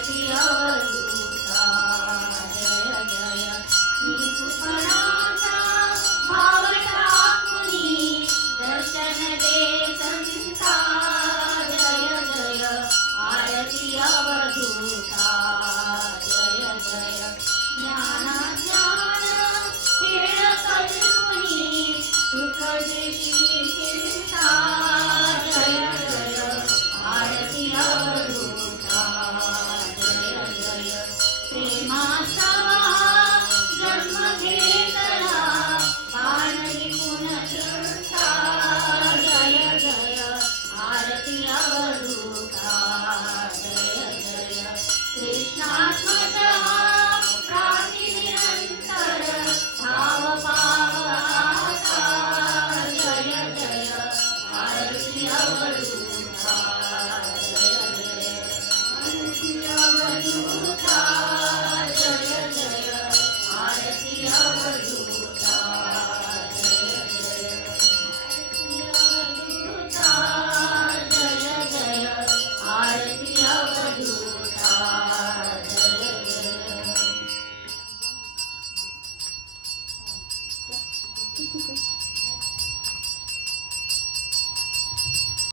आरती अवधूता जय जय निपुपणाचा भाव टाकुनी दर्शन दे संता जय जय आरती अवधूता जय जय ज्ञान खेळ कल्पुनी सुख देशी चिंता जय जय आरती अवधूता जय जय प्रेमाचा जन्म घेतला पाणी पुनरुत्था जय जय आरती अवधूता जय जय कृष्णात्मज प्राप्ती निरंतर भाव पावता जय जय आरती अवधूता